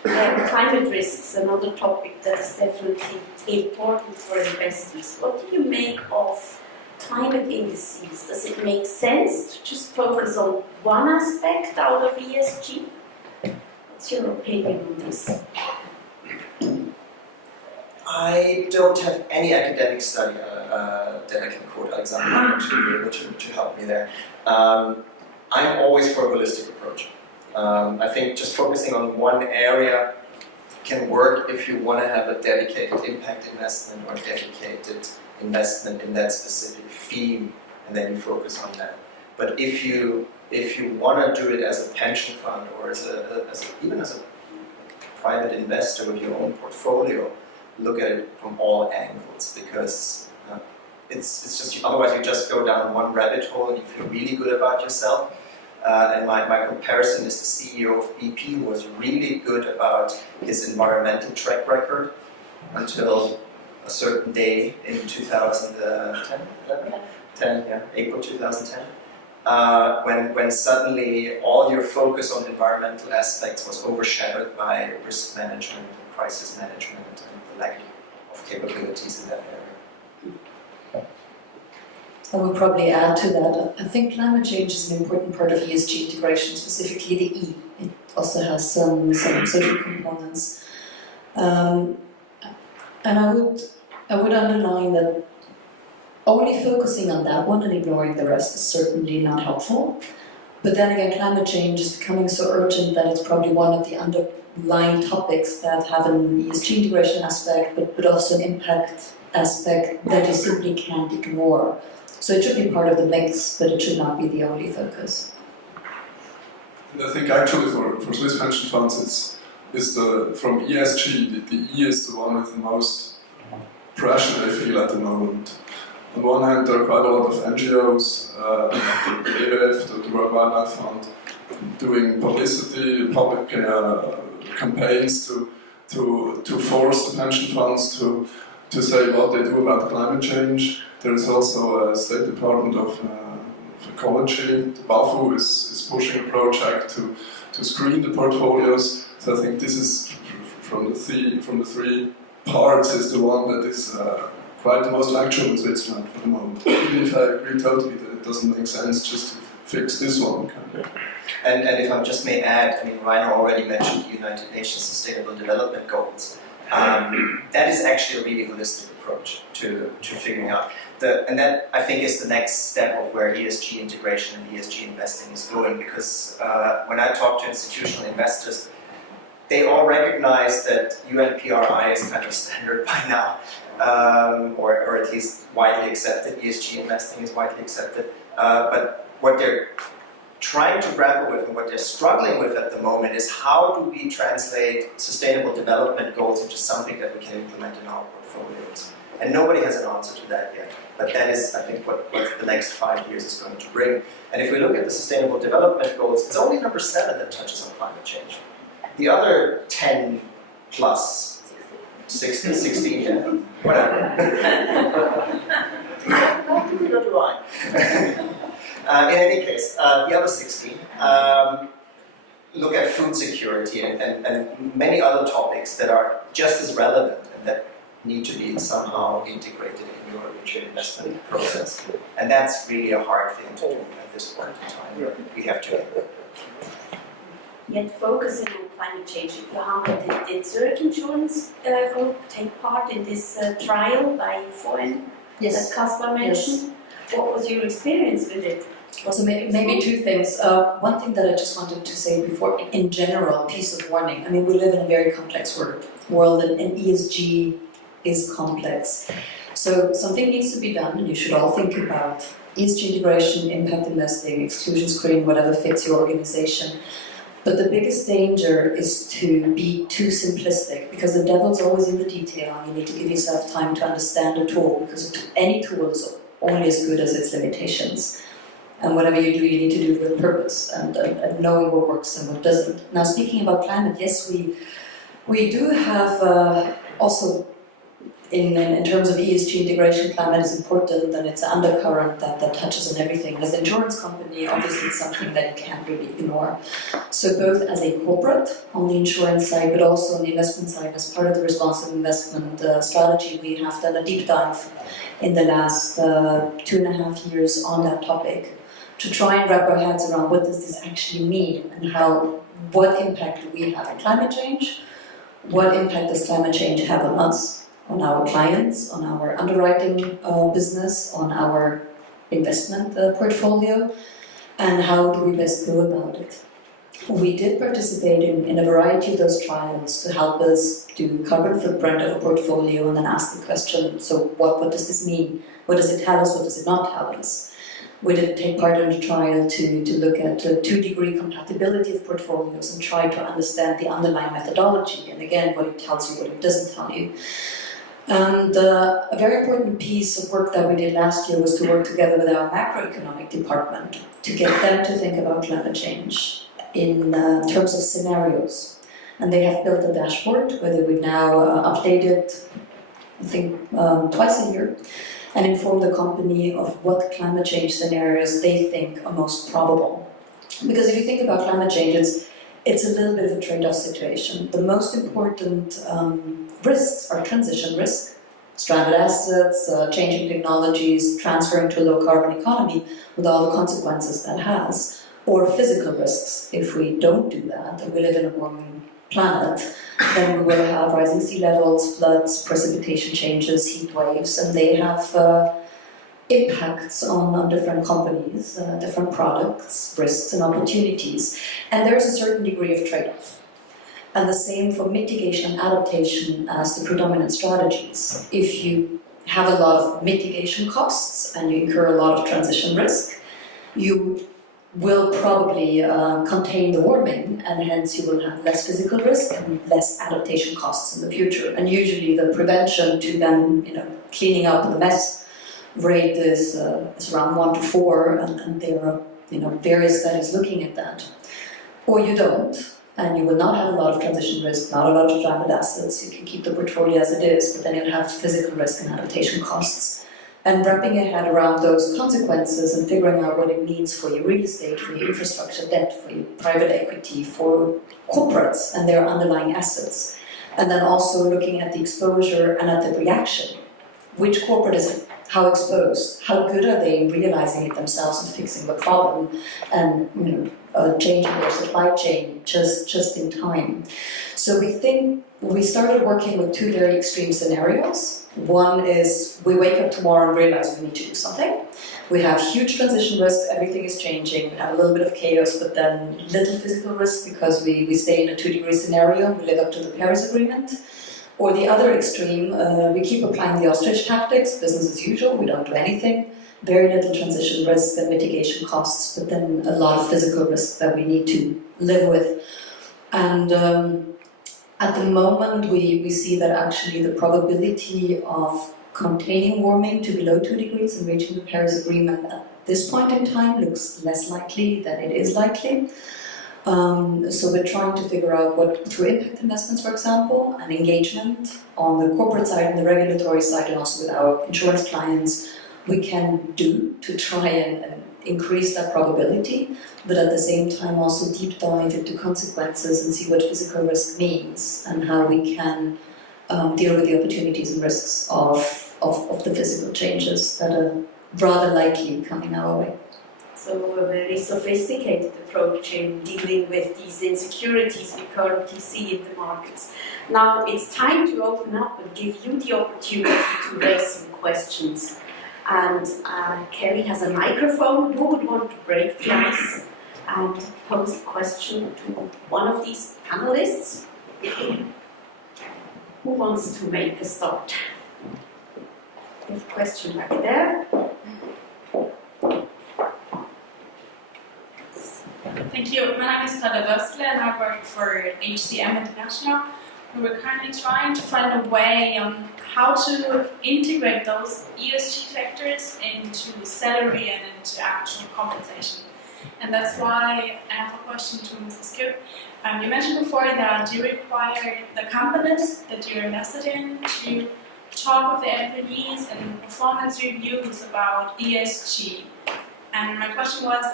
Climate risks, another topic that is definitely important for investors. What do you make of climate indices? Does it make sense to just focus on one aspect out of ESG? What's your opinion on this? I don't have any academic study that I can quote. Alexander actually be able to help me there. I'm always for a holistic approach. I think just focusing on one area can work if you want to have a dedicated impact investment or dedicated investment in that specific theme, and then you focus on that. But if you want to do it as a pension fund or even as a private investor with your own portfolio, look at it from all angles, because it's just, otherwise you just go down one rabbit hole and you feel really good about yourself. And my comparison is the CEO of BP, who was really good about his environmental track record until a certain day in 2010, April 2010. When suddenly all your focus on environmental aspects was overshadowed by risk management and crisis management and the lack of capabilities in that area. I would probably add to that. I think climate change is an important part of ESG integration, specifically the E. It also has some social components. And I would underline that only focusing on that one and ignoring the rest is certainly not helpful. But then again, climate change is becoming so urgent that it's probably one of the underlying topics that have an ESG integration aspect, but also an impact aspect that you simply can't ignore. So it should be part of the mix, but it should not be the only focus. And I think actually for Swiss pension funds, it's from ESG, the E is the one with the most pressure they feel at the moment. On one hand, there are quite a lot of NGOs, the WWF, the World Wildlife Fund, doing publicity, public campaigns to force the pension funds to say what they do about climate change. There is also a State Department of Ecology, the BAFU is pushing a project to screen the portfolios. So I think this is, from the three parts, is the one that is quite the most actual in Switzerland for the moment. Even if I agree totally that it doesn't make sense just to fix this one. And if I just may add, I mean, Rainer already mentioned the United Nations Sustainable Development Goals. That is actually a really holistic approach to figuring out. And that, I think, is the next step of where ESG integration and ESG investing is going, because when I talk to institutional investors, they all recognize that UNPRI is kind of standard by now, or at least widely accepted. ESG investing is widely accepted. But what they're trying to grapple with and what they're struggling with at the moment is how do we translate sustainable development goals into something that we can implement in our portfolios. And nobody has an answer to that yet. But that is, I think, what the next 5 years is going to bring. And if we look at the sustainable development goals, it's only number 7 that touches on climate change. The other 10 plus, 16, yeah, whatever. Neither do I. In any case, the other 16, look at food security and many other topics that are just as relevant and that need to be somehow integrated in your investment process. And that's really a hard thing to do at this point in time. We have to. Yet focusing on climate change, Johanna, did Zurich Insurance Group take part in this trial by Foen that Kaspar mentioned? Yes. What was your experience with it? So maybe two things. One thing that I just wanted to say before, in general, piece of warning. I mean, we live in a very complex world, and ESG is complex. So something needs to be done, and you should all think about ESG integration, impact investing, exclusion screening, whatever fits your organization. But the biggest danger is to be too simplistic, because the devil's always in the detail. You need to give yourself time to understand a tool, because any tool is only as good as its limitations. And whatever you do, you need to do it with purpose and knowing what works and what doesn't. Now, speaking about climate, yes, we do have also, in terms of ESG integration, climate is important, and it's an undercurrent that touches on everything. As an insurance company, obviously it's something that you can't really ignore. So both as a corporate on the insurance side, but also on the investment side, as part of the responsible investment strategy, we have done a deep dive in the last 2.5 years on that topic, to try and wrap our heads around what does this actually mean, and what impact do we have on climate change, what impact does climate change have on us, on our clients, on our underwriting business, on our investment portfolio, and how do we best go about it. We did participate in a variety of those trials to help us do carbon footprint of a portfolio and then ask the question, so what does this mean? What does it tell us? What does it not tell us? We did take part in the trial to look at 2-degree compatibility of portfolios and try to understand the underlying methodology, and again, what it tells you, what it doesn't tell you. And a very important piece of work that we did last year was to work together with our macroeconomic department to get them to think about climate change in terms of scenarios. And they have built a dashboard where we now update it, I think, twice a year, and inform the company of what climate change scenarios they think are most probable. Because if you think about climate change, it's a little bit of a trade-off situation. The most important risks are transition risk, stranded assets, changing technologies, transferring to a low-carbon economy with all the consequences that has, or physical risks. If we don't do that, and we live in a warming planet, then we will have rising sea levels, floods, precipitation changes, heat waves, and they have impacts on different companies, different products, risks and opportunities. And there's a certain degree of trade-off. And the same for mitigation and adaptation as the predominant strategies. If you have a lot of mitigation costs and you incur a lot of transition risk, you will probably contain the warming, and hence you will have less physical risk and less adaptation costs in the future. And usually the prevention to then, cleaning up the mess rate is around 1 to 4, and there are various studies looking at that. Or you don't, and you will not have a lot of transition risk, not a lot of stranded assets. You can keep the portfolio as it is, but then you'll have physical risk and adaptation costs. And wrapping your head around those consequences and figuring out what it means for your real estate, for your infrastructure debt, for your private equity, for corporates and their underlying assets. And then also looking at the exposure and at the reaction. Which corporate is how exposed? How good are they in realizing it themselves and fixing the problem and changing their supply chain just in time? So we started working with 2 very extreme scenarios. One is we wake up tomorrow and realize we need to do something. We have huge transition risk, everything is changing, we have a little bit of chaos, but then little physical risk because we stay in a 2-degree scenario, we live up to the Paris Agreement. Or the other extreme, we keep applying the ostrich tactics, business as usual, we don't do anything. Very little transition risk and mitigation costs, but then a lot of physical risk that we need to live with. And at the moment, we see that actually the probability of containing warming to below 2 degrees and reaching the Paris Agreement at this point in time looks less likely than it is likely. So we're trying to figure out what, through impact investments, for example, and engagement on the corporate side and the regulatory side, and also with our insurance clients, we can do to try and increase that probability, but at the same time also deep dive into consequences and see what physical risk means and how we can deal with the opportunities and risks of the physical changes that are rather likely coming our way. So a very sophisticated approach in dealing with these insecurities we currently see in the markets. Now it's time to open up and give you the opportunity to raise some questions. And Kelly has a microphone. Who would want to break the ice and pose a question to one of these panelists? Who wants to make a start? There's a question back there. Thank you. My name is Tada Döstle and I work for HCM International. And we're currently trying to find a way on how to integrate those ESG factors into salary and into actual compensation. And that's why I have a question to Mrs. Koeb. You mentioned before that you require the companies that you're invested in to talk with the employees and performance reviews about ESG. And my question was,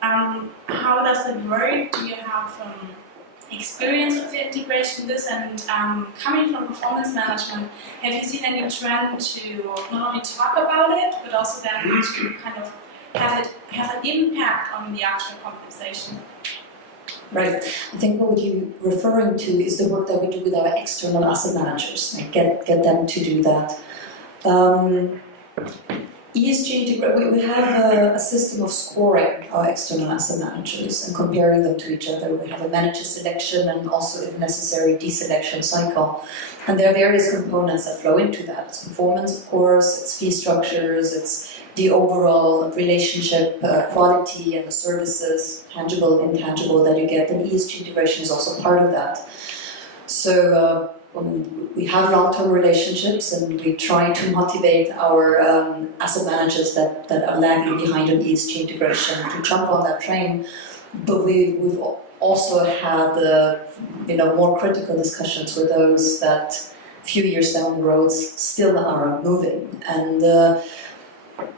how does it work? Do you have experience with the integration of this? And coming from performance management, have you seen any trend to not only talk about it, but also then to kind of have an impact on the actual compensation? Right. I think what you're referring to is the work that we do with our external asset managers, like get them to do that. ESG we have a system of scoring our external asset managers and comparing them to each other. We have a manager selection and also, if necessary, deselection cycle. And there are various components that flow into that. It's performance, of course, it's fee structures, it's the overall relationship, quality and the services, tangible, intangible, that you get. And ESG integration is also part of that. So we have long-term relationships and we try to motivate our asset managers that are lagging behind on ESG integration to jump on that train. But we've also had more critical discussions with those that a few years down the road still are moving. And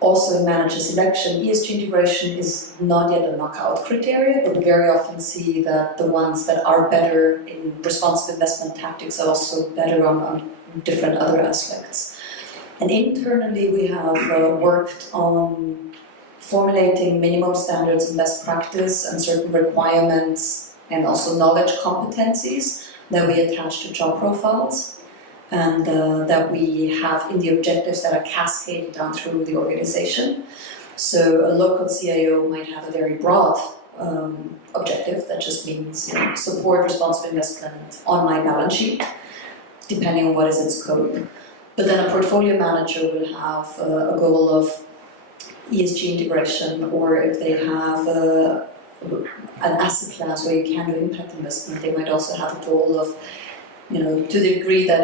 also in manager selection, ESG integration is not yet a knockout criteria, but we very often see that the ones that are better in responsive investment tactics are also better on different other aspects. And internally we have worked on formulating minimum standards and best practice and certain requirements and also knowledge competencies that we attach to job profiles. And that we have in the objectives that are cascaded down through the organization. So a local CIO might have a very broad objective that just means support responsible investment on my balance sheet, depending on what is its scope. But then a portfolio manager will have a goal of ESG integration, or if they have an asset class where you can do impact investment, they might also have a goal of to the degree that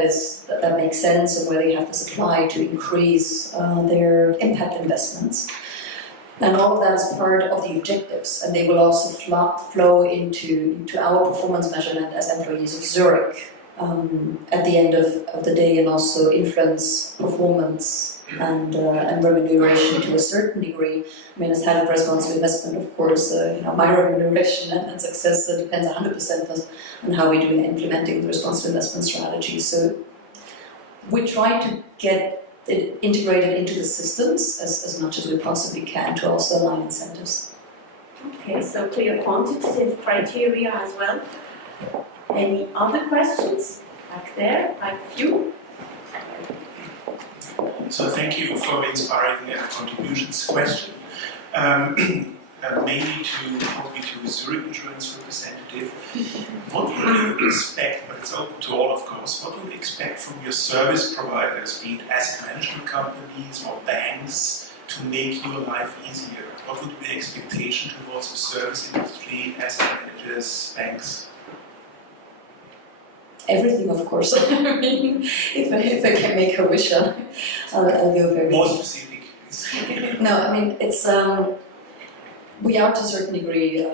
makes sense and where they have the supply to increase their impact investments. And all of that is part of the objectives, and they will also flow into our performance measurement as employees of Zurich at the end of the day, and also influence performance and remuneration to a certain degree. I mean, as head of responsible investment, of course, my remuneration and success depends 100% on how we do in implementing the responsible investment strategy. So we try to get it integrated into the systems as much as we possibly can to also align incentives. Okay, so clear quantitative criteria as well. Any other questions? Back there, like you. So thank you for inspiring contributions. Question, mainly probably to the Zurich insurance representative. What do you expect, but it's open to all of course, what do you expect from your service providers, be it asset management companies or banks, to make your life easier? What would be the expectation towards the service industry, asset managers, banks? Everything, of course. I mean, if I can make a wish, I'll go for everything. More specific, please. No, I mean, it's we are to a certain degree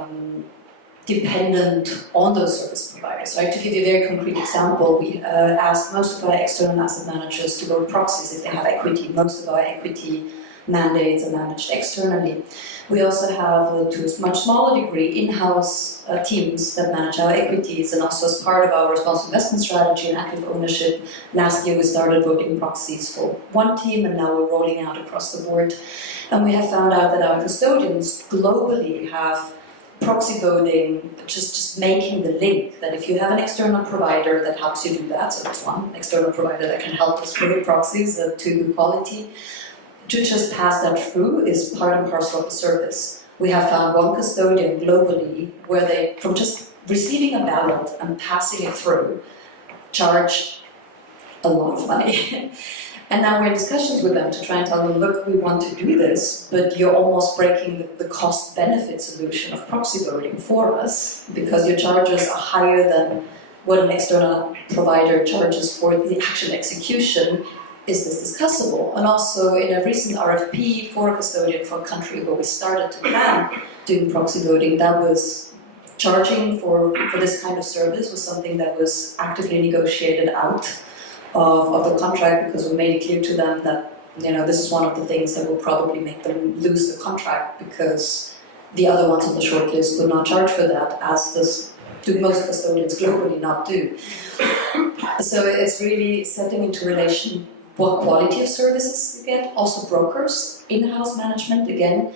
dependent on those service providers, right? To give you a very concrete example, we ask most of our external asset managers to go proxies if they have equity. Most of our equity mandates are managed externally. We also have, to a much smaller degree, in-house teams that manage our equities, and also as part of our responsible investment strategy and active ownership, last year we started voting proxies for one team, and now we're rolling out across the board. And we have found out that our custodians globally have proxy voting, just making the link that if you have an external provider that helps you do that, so it's one external provider that can help us vote proxies to good quality, to just pass that through is part and parcel of the service. We have found one custodian globally where they, from just receiving a ballot and passing it through, charge a lot of money. And now we're in discussions with them to try and tell them, look, we want to do this, but you're almost breaking the cost-benefit solution of proxy voting for us, because your charges are higher than what an external provider charges for the actual execution. Is this discussable? And also in a recent RFP for a custodian for a country where we started to plan doing proxy voting, that was charging for this kind of service was something that was actively negotiated out of the contract, because we made it clear to them that, you know, this is one of the things that will probably make them lose the contract, because the other ones on the shortlist would not charge for that, as do most custodians globally not do. So it's really setting into relation what quality of services you get. Also brokers, in-house management again.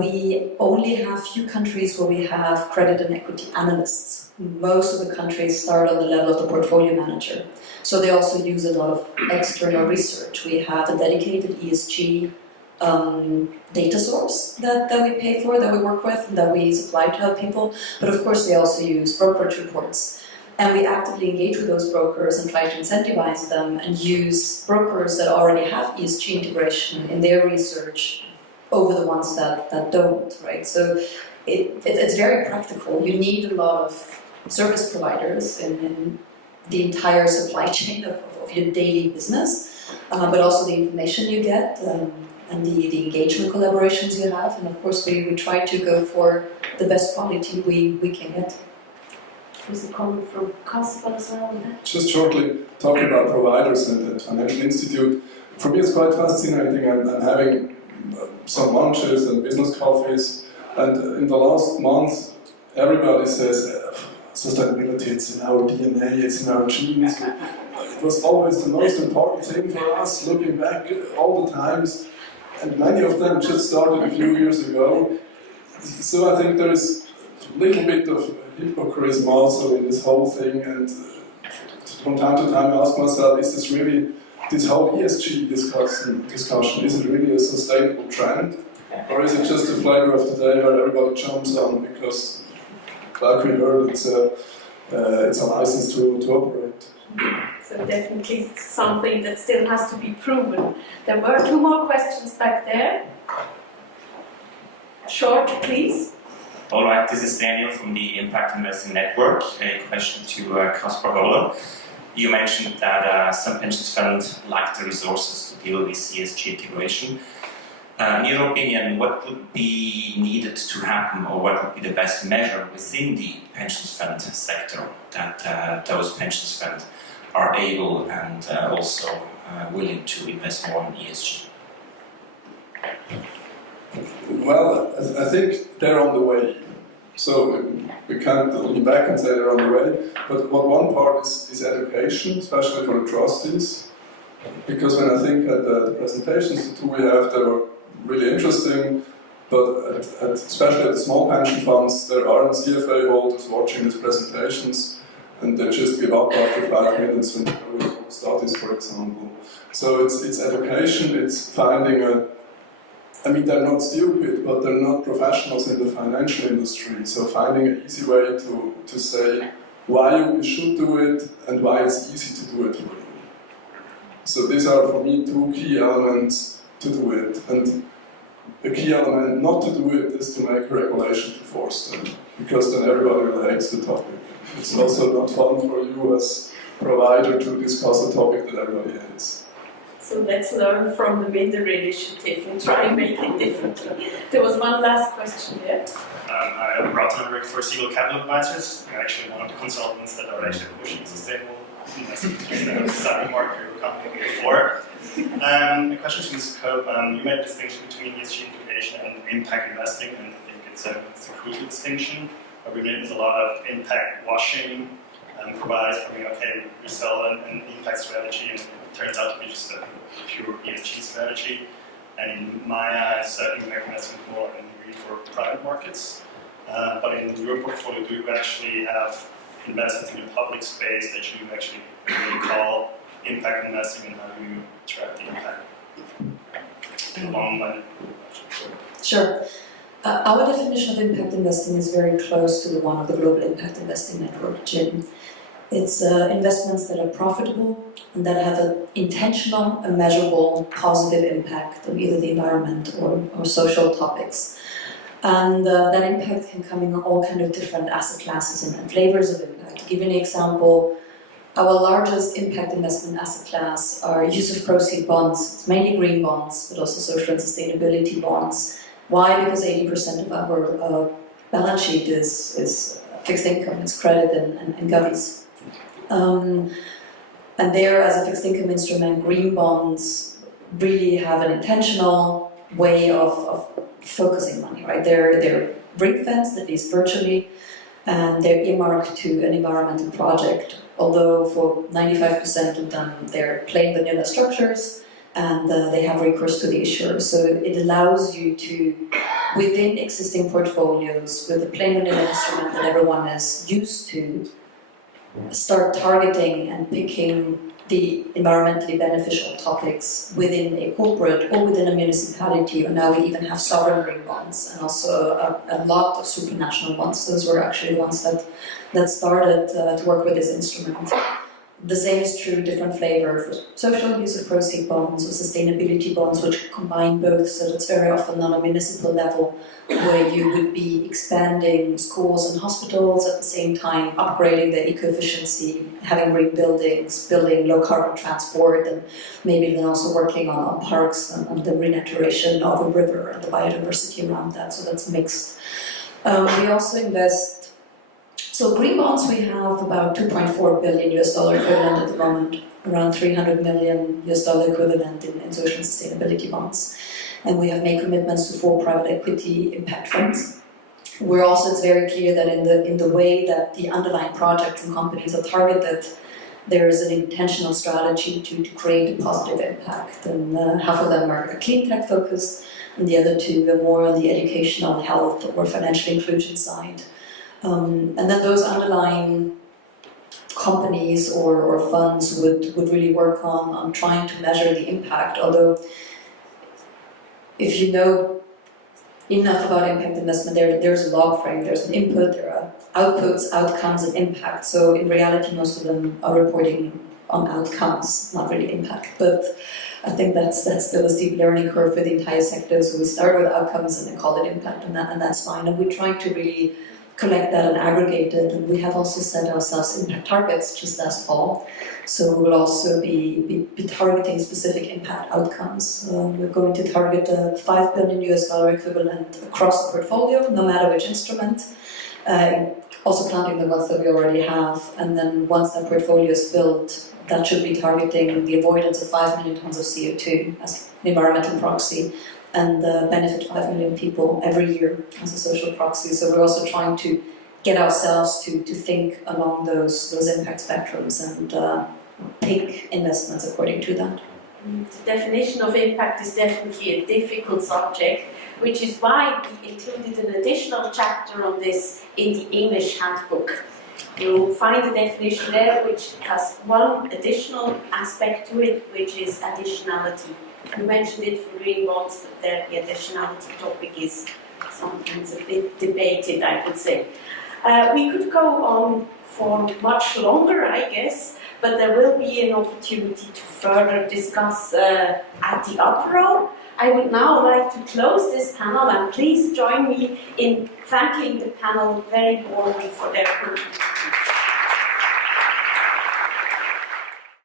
We only have few countries where we have credit and equity analysts. Most of the countries start on the level of the portfolio manager. So they also use a lot of external research. We have a dedicated ESG data source that we pay for, that we work with, and that we supply to our people. But of course they also use brokerage reports. And we actively engage with those brokers and try to incentivize them and use brokers that already have ESG integration in their research over the ones that don't, right? So it's very practical. You need a lot of service providers in the entire supply chain of your daily business, but also the information you get and the engagement collaborations you have. And of course we try to go for the best quality we can get. There's a comment from Kaspar as well. Just shortly, talking about providers and the financial institute, for me it's quite fascinating. I'm having some lunches and business coffees, and in the last month everybody says sustainability, it's in our DNA, it's in our genes. It was always the most important thing for us, looking back all the times, and many of them just started a few years ago. So I think there is a little bit of hypocrisy also in this whole thing, and from time to time I ask myself, is this really, this whole ESG discussion, is it really a sustainable trend? Or is it just a flavor of the day where everybody jumps on because, like we heard, it's a license to operate? So definitely something that still has to be proven. There were two more questions back there. Short, please. All right, this is Daniel from the Impact Investing Network. A question to Kaspar Hohler. You mentioned that some pensions funds lack the resources to deal with ESG integration. In your opinion, what would be needed to happen, or what would be the best measure within the pensions fund sector that those pensions funds are able and also willing to invest more in ESG? Well, I think they're on the way. So we can't lean back and say they're on the way. But one part is education, especially for the trustees. Because when I think at the presentations, the two we have, they were really interesting. But especially at the small pension funds, there aren't CFA holders watching these presentations, and they just give up after 5 minutes when they go with studies, for example. So it's education, it's finding I mean, they're not stupid, but they're not professionals in the financial industry. So finding an easy way to say why you should do it and why it's easy to do it for you. So these are, for me, two key elements to do it. And the key element not to do it is to make a regulation to force them, because then everybody will hate the topic. It's also not fun for you as provider to discuss a topic that everybody hates. So let's learn from the Minder initiative and try and make it differently. There was one last question there. I'm Rotten, I work for Seagull Capital Advisors. I'm actually one of the consultants that are actually pushing sustainable Sabine Mark, your company before. The question to Ms. Koeb, you made a distinction between ESG integration and impact investing, and I think it's a crucial distinction. We know there's a lot of impact washing providers coming, okay, we sell an impact strategy, and it turns out to be just a pure ESG strategy. And in my eyes, impact investing is more an ingredient for private markets. But in your portfolio, do you actually have investments in the public space that you actually really call impact investing, and how do you track the impact? Sure. Our definition of impact investing is very close to the one of the Global Impact Investing Network, GIN. It's investments that are profitable and that have an intentional and measurable positive impact on either the environment or social topics. And that impact can come in all kind of different asset classes and flavors of impact. To give you an example, our largest impact investment asset class are use of proceed bonds. It's mainly green bonds, but also social and sustainability bonds. Why? Because 80% of our balance sheet is fixed income, it's credit and govies. And there, as a fixed income instrument, green bonds really have an intentional way of focusing money, right? They're ring-fenced, at least virtually, and they're earmarked to an environmental project. Although for 95% of them, they're plain vanilla structures, and they have recourse to the issuer. So it allows you to, within existing portfolios, with a plain vanilla instrument that everyone is used to, start targeting and picking the environmentally beneficial topics within a corporate or within a municipality, or now we even have sovereign green bonds and also a lot of supranational bonds. Those were actually the ones that started to work with this instrument. The same is true, different flavor for social use of proceed bonds or sustainability bonds, which combine both. So that's very often on a municipal level, where you would be expanding schools and hospitals at the same time, upgrading the eco-efficiency, having green buildings, building low-carbon transport, and maybe then also working on parks and the renaturation of a river and the biodiversity around that. So that's mixed. We also invest. So green bonds, we have about $2.4 billion equivalent at the moment, around $300 million equivalent in social and sustainability bonds. And we have made commitments to 4 private equity impact funds. We're also, it's very clear that in the way that the underlying projects and companies are targeted, there is an intentional strategy to create a positive impact. And half of them are clean tech focused, and the other 2 are more on the educational, health, or financial inclusion side. And then those underlying companies or funds would really work on trying to measure the impact. Although, if you know enough about impact investment, there's a log frame, there's an input, there are outputs, outcomes, and impact. So in reality, most of them are reporting on outcomes, not really impact. But I think that's still a steep learning curve for the entire sector. So we start with outcomes and then call it impact, and that's fine. And we're trying to really collect that and aggregate it, and we have also set ourselves impact targets just last fall. So we'll also be targeting specific impact outcomes. We're going to target a $5 billion equivalent across the portfolio, no matter which instrument, also counting the ones that we already have. And then once that portfolio is built, that should be targeting the avoidance of 5 million tons of CO2 as an environmental proxy, and benefit 5 million people every year as a social proxy. So we're also trying to get ourselves to think along those impact spectrums and pick investments according to that. The definition of impact is definitely a difficult subject, which is why we included an additional chapter on this in the English Handbook. You'll find the definition there, which has one additional aspect to it, which is additionality. You mentioned it for green bonds, but there the additionality topic is sometimes a bit debated, I would say. We could go on for much longer, I guess, but there will be an opportunity to further discuss at the apéro. I would now like to close this panel, and please join me in thanking the panel very warmly for their contribution.